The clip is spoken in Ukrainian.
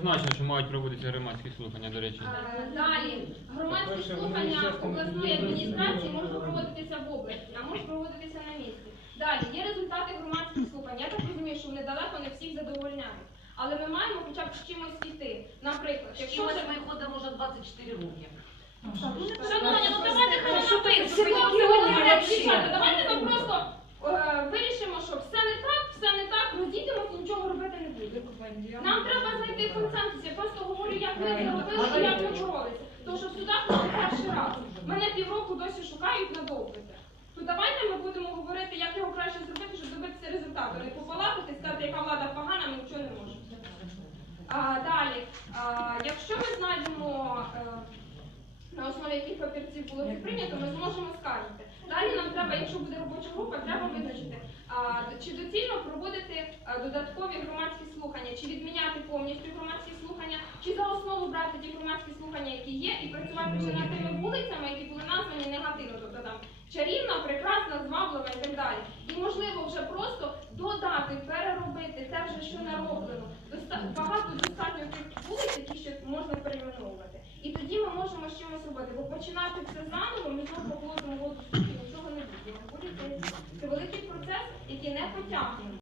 зазначено, що мають проводитися громадські слухання, до речі. Далі, громадські слухання обласної адміністрації можуть проводитися в області, а можуть проводитися на місці. Далі, є результати громадських слухань. Я так розумію, що вони далеко не всіх задовольняють. Але ми маємо хоча б з чимось йти. Наприклад, якщо Чимось вже ми ходимо вже 24 роки. Шановні, ну давайте хай дівчата, Давайте ми просто е, вирішимо, що все не так, все не так, розійдемося, нічого робити не будемо. Нам треба знайти консенсус. Я просто говорю, як ми це робили і як ми боролися. Тому що в судах це перший раз. Мене півроку досі шукають на допити. То давайте ми будемо говорити, як його краще зробити, щоб добитися результату. Не попалатити, сказати, яка влада погана, ми нічого не можемо. А, далі, а, якщо ми знайдемо е, на основі яких папірців було це прийнято, ми зможемо скаржити. Далі нам треба, якщо буде робоча група, треба визначити, а, чи доцільно проводити а, додаткові громадські чи відміняти повністю громадські слухання, чи за основу брати ті громадські слухання, які є, і працювати вже над тими вулицями, які були названі негативно, тобто там чарівна, прекрасна, зваблива і так далі. І можливо вже просто додати, переробити те вже, що нароблено. Доста- багато достатньо тих вулиць, які ще можна перейменовувати. І тоді ми можемо з чимось робити, бо починати все заново, ми знову по голодному воду нічого не буде. Це великий процес, який не потягнемо.